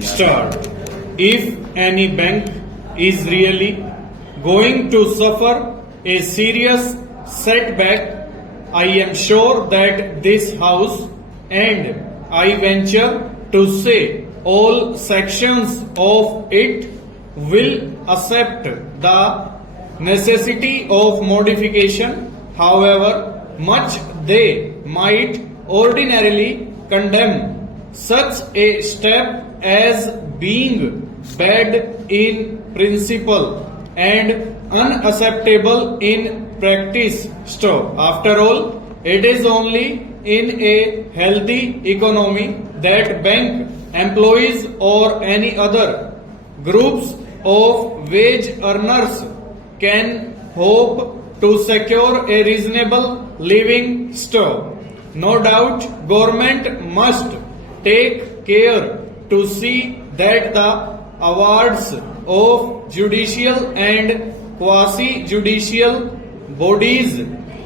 Start. If any bank is really going to suffer a serious setback, I am sure that this house, and I venture to say all sections of it, will accept the necessity of modification, however much they might ordinarily condemn such a step as being bad in principle and unacceptable in practice. Stop. After all, it is only in a healthy economy that bank employees or any other groups of wage earners can hope to secure a reasonable living. Stop. No doubt government must take care to see that the awards of judicial and quasi-judicial bodies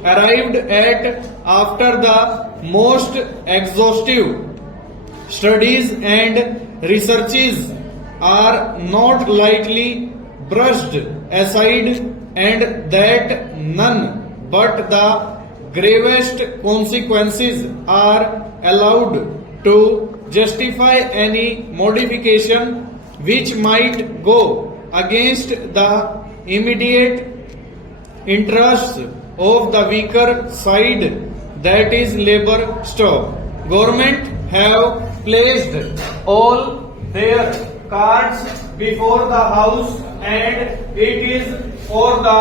arrived at after the most exhaustive studies and researches are not lightly brushed aside, and that none but the gravest consequences are allowed to justify any modification which might go against the immediate interests of the weaker side, that is labor. Stop. Government have placed all their cards before the house, and it is for the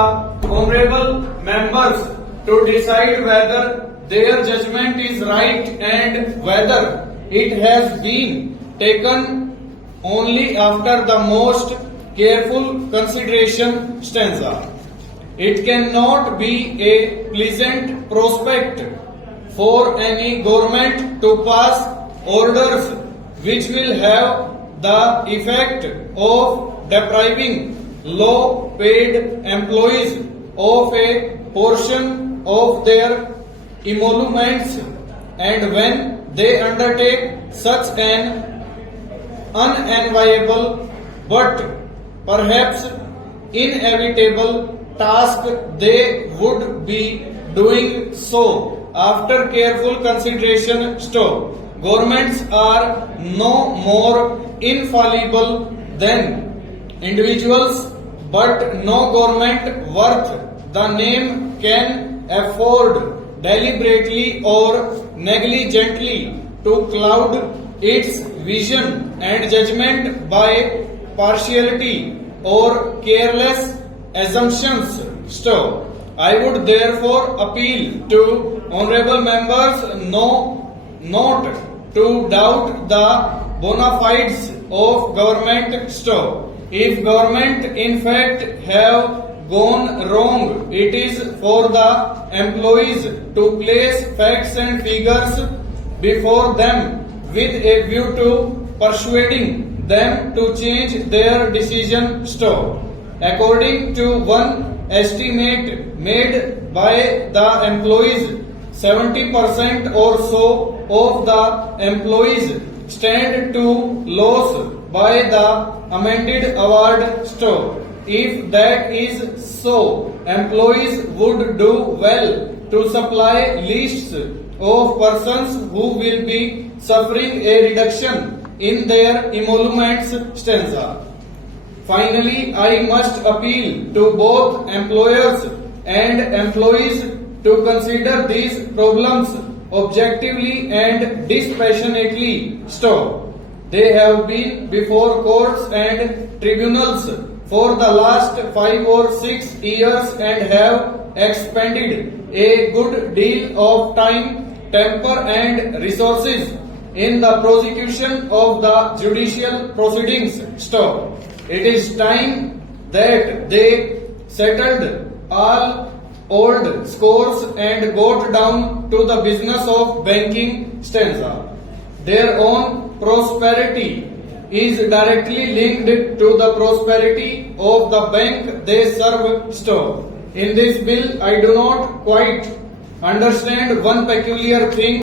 honorable members to decide whether their judgment is right and whether it has been taken only after the most careful consideration. Stanza. It cannot be a pleasant prospect for any government to pass orders which will have the effect of depriving low-paid employees of a portion of their emoluments, and when they undertake such an unenviable but perhaps inevitable task, they would be doing so after careful consideration. Stop. Governments are no more infallible than individuals, but no government worth the name can afford deliberately or negligently to cloud its vision and judgment by partiality or careless assumptions. Stop. I would therefore appeal to honorable members not to doubt the bona fides of government. Stop. If government in fact have gone wrong, it is for the employees to place facts and figures before them with a view to persuading them to change their decision. Stop. According to one estimate made by the employees, 70% or so of the employees stand to lose by the amended award. Stop. If that is so, employees would do well to supply lists of persons who will be suffering a reduction in their emoluments. Stanza. Finally, I must appeal to both employers and employees to consider these problems objectively and dispassionately. Stop. They have been before courts and tribunals for the last 5 or 6 years and have expended a good deal of time, temper and resources in the prosecution of the judicial proceedings. Stop. It is time that they settled all old scores and got down to the business of banking. Stanza. Their own prosperity is directly linked to the prosperity of the bank they serve. Stop. In this bill, I do not quite understand one peculiar thing.